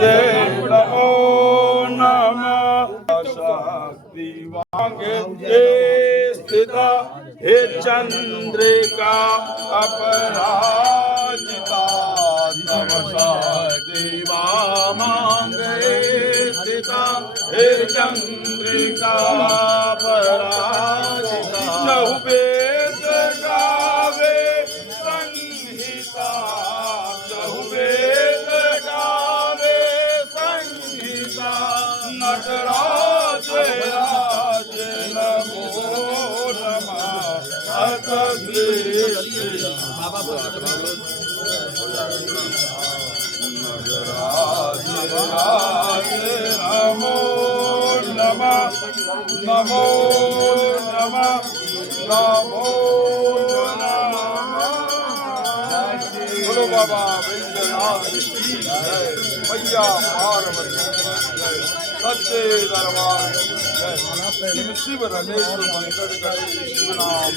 जय नमो नमः शक्ति वांगे स्थिता हे चंद्रिका अपराजिता तव शक्ति वांगे स्थिता हे चंद्रिका अपराजिता चहुवेद गावे संहिता चहुवेद गावे संहिता नटराज राज नमो नमः अथ नटराज राज नमो नमः नमो नमः नमो बोलो बाबा वैद्यनाथ की जय, मैया पार्वती जय, सच्चे दरबार की जय। शिव शिव रमेश संकट करे शिव नाम